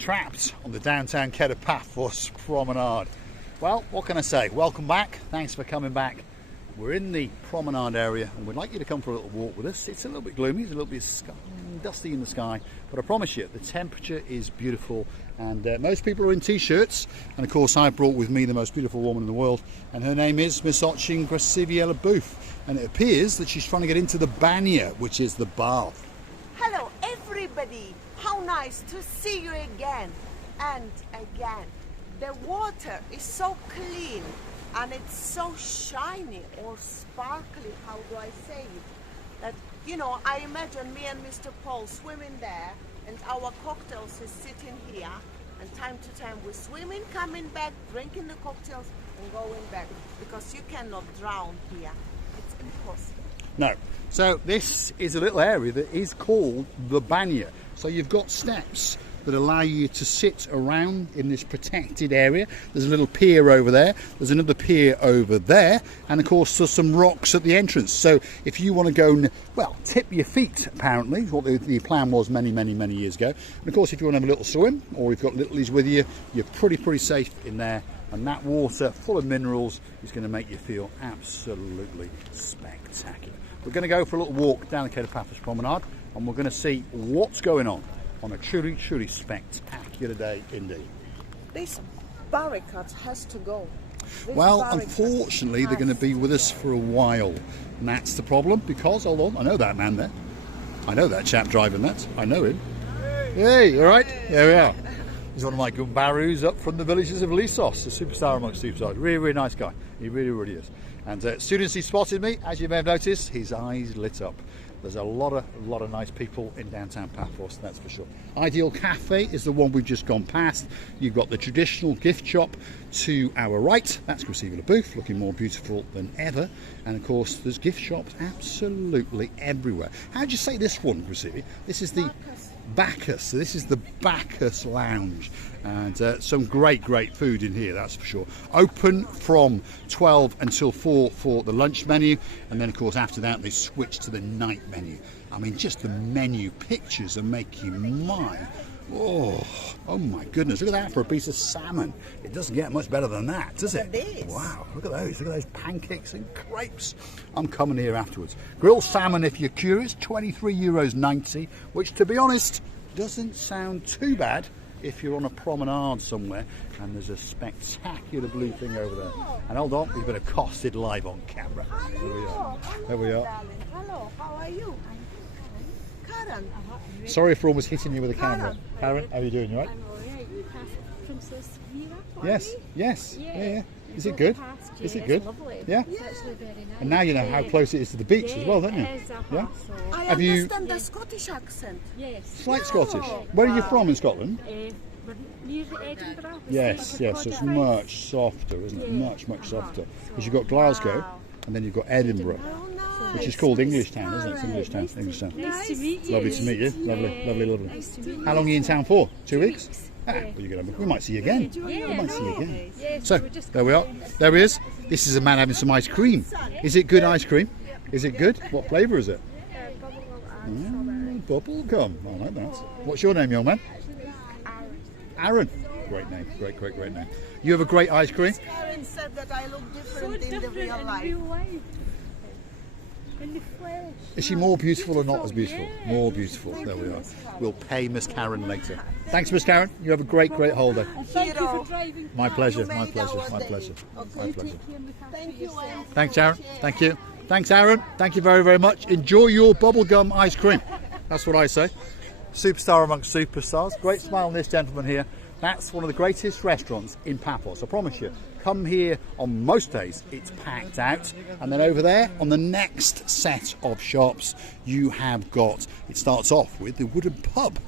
trapped on the downtown Paphos Promenade. Well, what can I say? Welcome back. Thanks for coming back. We're in the promenade area and we'd like you to come for a little walk with us. It's a little bit gloomy, it's a little bit dusty in the sky, but I promise you the temperature is beautiful, and most people are in t-shirts, and of course I've brought with me the most beautiful woman in the world, and her name is Miss Ochin Grasiviela Booth, and it appears that she's trying to get into the banya, which is the bath. Hello everybody, how nice to see you again and again. The water is so clean and it's so shiny or sparkly, how do I say it? That, you know, I imagine me and Mr. Paul swimming there and our cocktails is sitting here, and time to time we're swimming, coming back, drinking the cocktails and going back, because you cannot drown here. It's impossible. No. So this is a little area that is called the banya. So you've got steps that allow you to sit around in this protected area. There's a little pier over there, there's another pier over there, and of course there's some rocks at the entrance. So if you want to go and, well, tip your feet, apparently, what the plan was many years ago. And of course if you want to have a little swim, or you've got littlies with you, you're pretty safe in there. And that water, full of minerals, is going to make you feel absolutely spectacular. We're going to go for a little walk down the Paphos Promenade, and we're going to see what's going on a truly spectacular day indeed. This barricade has to go. Well, unfortunately, they're going to be with us for a while, and that's the problem, because, hold on, I know that man there. I know that chap driving that. I know him. Hey, all right? There we are. He's one of my gumbaroos up from the villages of Lissos, a superstar amongst superstars. Really nice guy. He really is. And as soon as he spotted me, as you may have noticed, his eyes lit up. There's a lot of nice people in downtown Paphos, that's for sure. Ideal Cafe is the one we've just gone past. You've got the traditional gift shop to our right. That's Grasiviela Booth, looking more beautiful than ever. And of course, there's gift shops absolutely everywhere. How'd you say this one, Grasivi? This is the Bacchus. So this is the Bacchus Lounge, and some great food in here, that's for sure. Open from 12 until 4 for the lunch menu, and then of course after that they switch to the night menu. I mean, just the menu pictures are making my oh my goodness, look at that for a piece of salmon. It doesn't get much better than that, does it? It is. Wow, look at those pancakes and crepes. I'm coming here afterwards. Grilled salmon, if you're curious, €23.90, which to be honest doesn't sound too bad if you're on a promenade somewhere and there's a spectacular blue thing over there. And hold on, we've been accosted live on camera. There we are. Darling. Hello, how are you? Karen. Sorry for almost hitting you with a camera. Karen, how are you doing? You all right? I'm alright. Princess Vera. Yes. Yeah. Is it good? Is it good? Lovely. Yeah. It's actually very nice. And now you know how close it is to the beach as well, don't you? It is, Yeah. so. I Have you- understand the Scottish accent. Yes. Slight Scottish. Where are you from in Scotland? We're near Edinburgh. Yes. So it's much softer, isn't it? Much softer. Because you've got Glasgow, and then you've got Edinburgh, Oh, nice. which is called English Town, isn't it? It's English Town. Nice to meet you. Lovely to meet you. Lovely. Nice to meet you. How long are you in town for? 2 weeks? Ah, Yeah. well, you're gonna, we might see you again. Yeah. We might see you again. Yes, So, we were just there we are. There he is. This is a man having some ice cream. Is it good ice cream? Is it good? What flavour is it? Bubble gum. I like that. What's your name, young man? Aaron. Great name. Great name. You have a great ice cream. Karen said that I look so different in the different real in life. real life. In the flesh. Is she more beautiful or not as beautiful? Yeah. More beautiful. There we are. We'll pay Miss Karen later. Thanks, Miss Karen. You have a great holiday. Thank you Hero. for driving. My pleasure. You made our day. My pleasure. Okay. Thank you. Anne. Thanks, Aaron. Thank you. Thanks, Aaron. Thank you very much. Enjoy your bubblegum ice cream. That's what I say. Superstar amongst superstars. Great smile on this gentleman here. That's one of the greatest restaurants in Paphos. I promise you. Come here on most days, it's packed out. And then over there, on the next set of shops, you have got, it starts off with the wooden pub.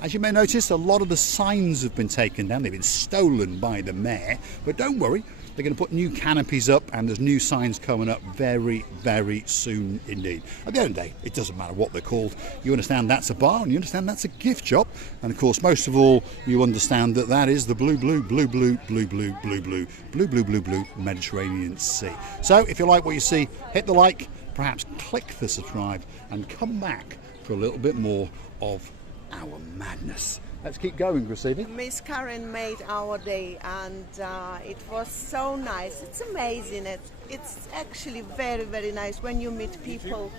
As you may notice, a lot of the signs have been taken down. They've been stolen by the mayor. But don't worry, they're going to put new canopies up and there's new signs coming up very soon indeed. At the end of the day, it doesn't matter what they're called. You understand that's a bar and you understand that's a gift shop. And of course, most of all, you understand that that is the blue Mediterranean Sea. So if you like what you see, hit the like, perhaps click the subscribe and come back for a little bit more of our madness. Let's keep going, Gracivi. Miss Karen made our day, and it was so nice. It's amazing. It's actually very, very nice when you meet people.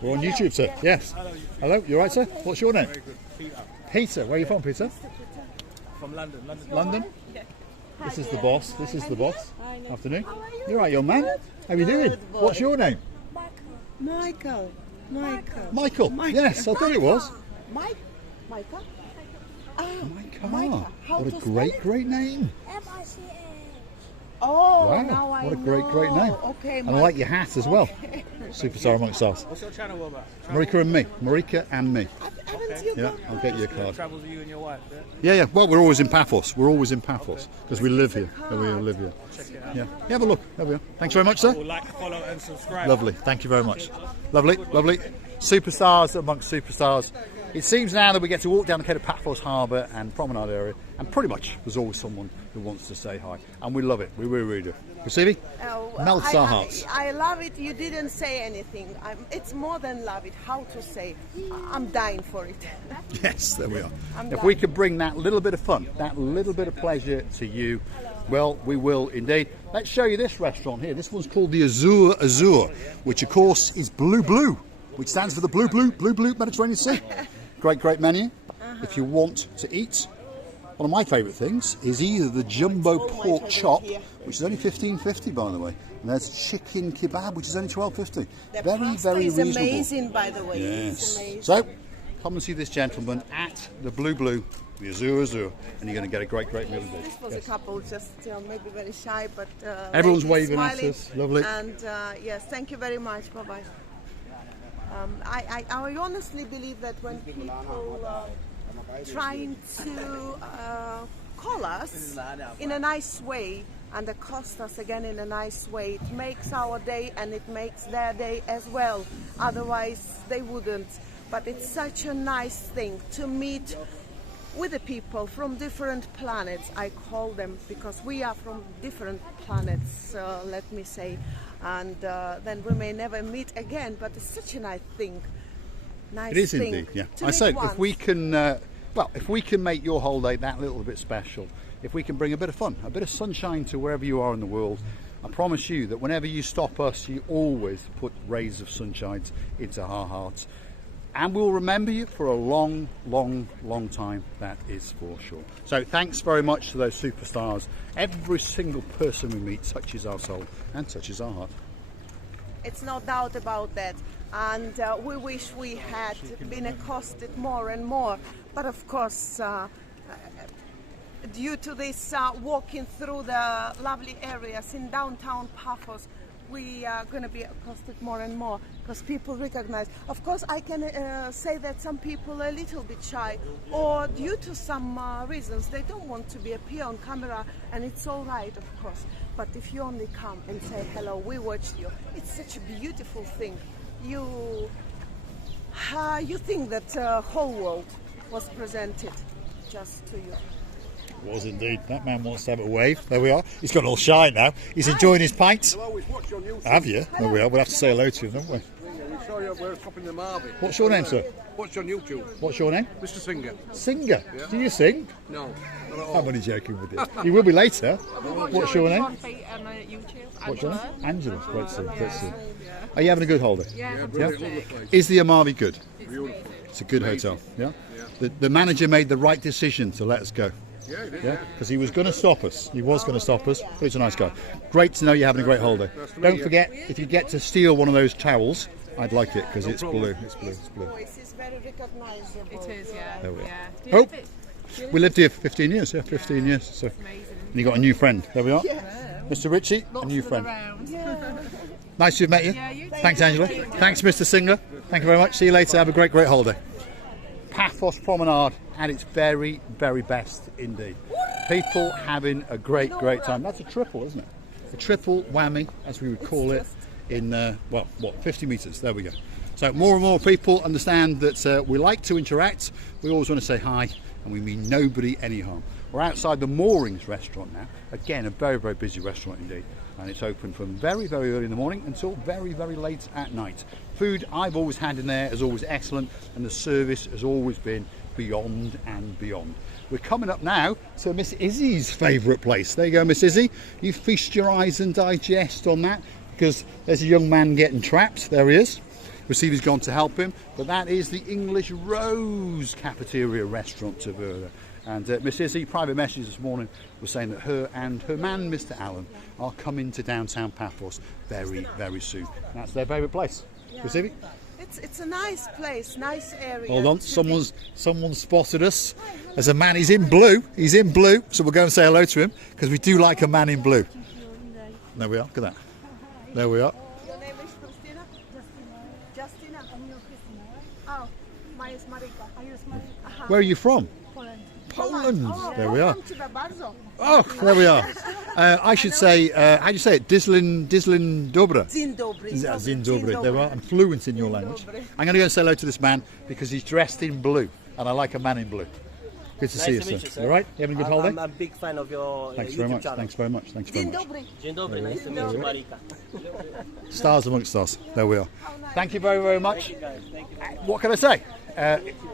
We're on YouTube, sir. Yes. Hello, you all right, sir? What's your name? Very good. Peter. Peter. Where are you from, Peter? From London. London? This is the boss. This is the boss. Afternoon. You're right, young man. How are you doing? Good boy. What's your name? Michael. Michael. Yes, I thought it was. Michael? Michael. Micah. How What a to spell great, it? great name. M-I-C-A. Oh, Wow. now I What a great, know. great name. Okay, And I like your hat as well. Superstar amongst us. What's your channel about? Marika and me. Marika and me. Haven't you Yeah, got I'll get you a card. Travels with you and your wife, yeah? Yeah. Well, we're always in Paphos. We're always in Paphos because we live here. We live here. Check it out. Yeah. Have a look. There we are. Thanks very much, sir. We'll like, follow and subscribe. Lovely. Thank you very much. Lovely. Superstars amongst superstars. It seems now that we get to walk down the Cape of Paphos Harbour and Promenade area, and pretty much there's always someone who wants to say hi, and we love it. We really, really do. Gracivi? Melts our hearts. I love it. You didn't say anything. It's more than love it. How to say? I'm dying for it. Yes, there we are. I'm If we done. could bring that little bit of fun, that little bit of pleasure to you, well, we will indeed. Let's show you this restaurant here. This one's called the Azure, which of course is blue, which stands for the blue Mediterranean Sea. Great menu. If you want to eat, one of my favourite things is either the jumbo All my pork favourite chop, here. which is only $15.50 by the way, and there's chicken kebab, which is only $12.50. The Very, pasta very is reasonable. amazing, by the way. It's Yes. amazing. So, come and see this gentleman at the blue, the Azure, and you're going to get a great meal indeed. This was a couple, just maybe very shy, but Everyone's ladies waving at smiling. us. Lovely. And yes, thank you very much. Bye bye. I honestly believe that when people trying to call us in a nice way and accost us again in a nice way, it makes our day and it makes their day as well. Otherwise, they wouldn't. But it's such a nice thing to meet with the people from different planets. I call them because we are from different planets, let me say. And then we may never meet again, but it's such a nice thing. Nice It is thing indeed, yeah. to I meet said, once. if we can, if we can make your holiday that little bit special, if we can bring a bit of fun, a bit of sunshine to wherever you are in the world, I promise you that whenever you stop us, you always put rays of sunshine into our hearts. And we'll remember you for a long time, that is for sure. So thanks very much to those superstars. Every single person we meet touches our soul and touches our heart. It's no doubt about that. And we wish we had been accosted more and more. But of course, due to this walking through the lovely areas in downtown Paphos, we are going to be accosted more and more because people recognize. Of course, I can say that some people are a little bit shy, or due to some reasons they don't want to be appear on camera, and it's all right, of course. But if you only come and say hello, we watched you. It's such a beautiful thing. You think that the whole world was presented just to you. It was indeed. That man wants to have a wave. There we are. He's got all shy now. He's enjoying his pints. I've always watched you on YouTube. Have you? There we are. We'll have to say hello to him, don't we? We saw you we're topping the Marvin. What's your name, sir? Watch you on YouTube. What's your name? Mr. Singer. Singer. Do you sing? No, not at all. I'm only joking with you. You will be later. What's your name? What's your name? Angela. Great to see. Great to see. Are you having a good holiday? Yeah, brilliant, lovely place. Is the Amavi good? Beautiful. It's a good hotel. Yeah. The manager made the right decision to let us go. Yeah, it is. Yeah, because he was going to stop us. He was going to stop us. But he's a nice guy. Great to know you're having a great holiday. Nice to meet Don't you. forget, if you get to steal one of those towels, I'd like it because it's problem. blue. It's blue. It's blue. Voice is very recognizable. It is, yeah. There we are. Yeah. Oh, we lived here for 15 years. Yeah, 15 years. So, and you got a new friend. There we are. Mr. Ritchie, a new friend. Nice to have met you. Thanks, Angela. Thanks, Mr. Singer. Thank you very much. See you later. Have a great holiday. Paphos Promenade at its very best indeed. People having a great time. That's a triple, isn't it? A triple whammy, as we would call it, in 50 metres. There we go. So more and more people understand that we like to interact. We always want to say hi, and we mean nobody any harm. We're outside the Moorings restaurant now. Again, a very busy restaurant indeed. And it's open from very early in the morning until very late at night. Food I've always had in there is always excellent, and the service has always been beyond and beyond. We're coming up now to Miss Izzy's favourite place. There you go, Miss Izzy. You feast your eyes and digest on that, because there's a young man getting trapped. There he is. Receiver's gone to help him, but that is the English Rose Cafeteria restaurant to Verda. And Miss Izzy, private message this morning, was saying that her and her man, Mr. Allen, are coming to downtown Paphos very, very soon. That's their favourite place. Miss Izzy? It's a nice place, nice area. Hold on, someone's spotted us. There's a man, he's in blue, so we'll go and say hello to him, because we do like a man in blue. There we are, look at that. There we are. Your name is Christina? Justina. Oh, mine is Marika. Where are you from? Poland. There we are. Welcome to the Barzo. Oh, there we are. I should say, how do you say it? Dislin Dobra. Dzień dobry. Dzień dobry. There we are. I'm fluent in your language. I'm going to go and say hello to this man because he's dressed in blue, and I like a man in blue. Good to see you, sir. All right? You having a good holiday? I'm a big fan of your Thanks YouTube very much. channel. Thanks very much. Thanks very Dzień much. dobry. Dzień dobry, nice to meet you, Marika. Stars amongst stars. There we are. Thank you very, very much. What can I say?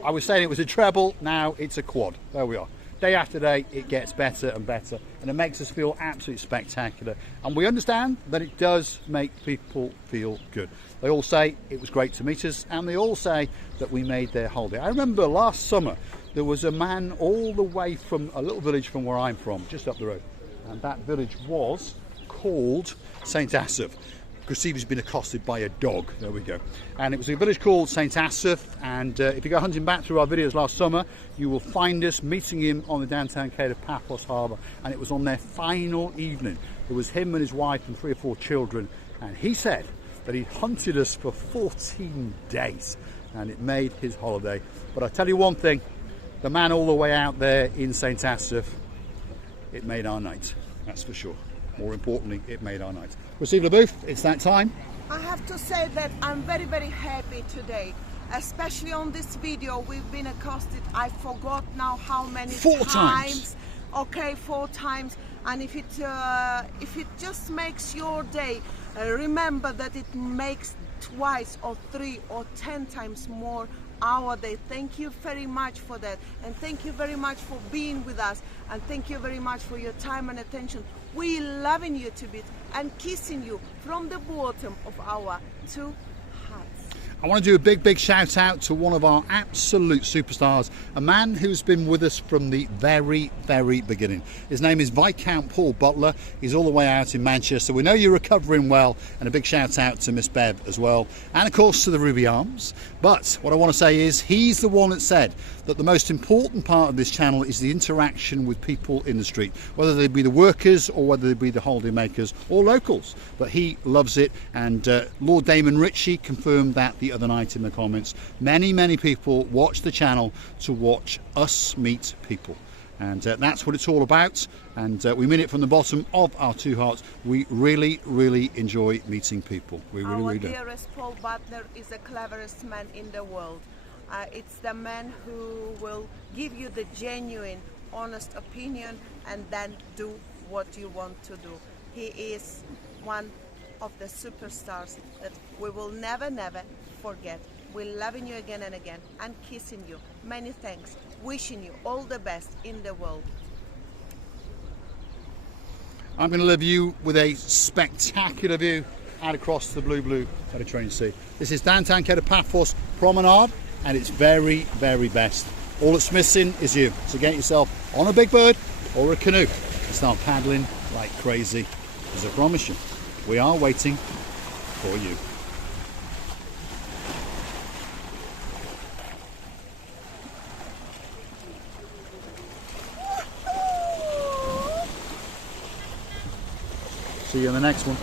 I was saying it was a treble, now it's a quad. There we are. Day after day, it gets better and better, and it makes us feel absolutely spectacular. And we understand that it does make people feel good. They all say it was great to meet us, and they all say that we made their holiday. I remember last summer, there was a man all the way from a little village from where I'm from, just up the road. And that village was called St. Asaph. Gracieva's been accosted by a dog. There we go. And it was a village called St. Asaph, and if you go hunting back through our videos last summer, you will find us meeting him on the downtown quay of Paphos Harbour, and it was on their final evening. It was him and his wife and 3 or 4 children, and he said that he hunted us for 14 days, and it made his holiday. But I tell you one thing, the man all the way out there in St. Asaph, it made our night, that's for sure. More importantly, it made our night. Receive LaBouffe, it's that time. I have to say that I'm very, very happy today. Especially on this video, we've been accosted. I forgot now how many 4 times. Okay, 4 times. And if it just makes your day, remember that it makes twice or 3 or 10 times more our day. Thank you very much for that, and thank you very much for being with us, and thank you very much for your time and attention. We loving you to bits and kissing you from the bottom of our 2 hearts. I want to do a big shout out to one of our absolute superstars, a man who's been with us from the very beginning. His name is Viscount Paul Butler. He's all the way out in Manchester. We know you're recovering well, and a big shout out to Miss Bev as well, and of course to the Ruby Arms. But what I want to say is he's the one that said that the most important part of this channel is the interaction with people in the street, whether they be the workers or whether they be the holiday makers or locals. But he loves it, and Lord Damon Ritchie confirmed that the other night in the comments. Many people watch the channel to watch us meet people, and that's what it's all about, and we mean it from the bottom of our 2 hearts. We really enjoy meeting people. We really do. Our dearest Paul Butler is the cleverest man in the world. It's the man who will give you the genuine, honest opinion and then do what you want to do. He is one of the superstars that we will never forget. We're loving you again and again and kissing you. Many thanks. Wishing you all the best in the world. I'm going to leave you with a spectacular view out across the blue Mediterranean Sea. This is downtown quay of Paphos Promenade, and it's very best. All that's missing is you. So get yourself on a big bird or a canoe and start paddling like crazy, because I promise you, we are waiting for you. See you in the next one.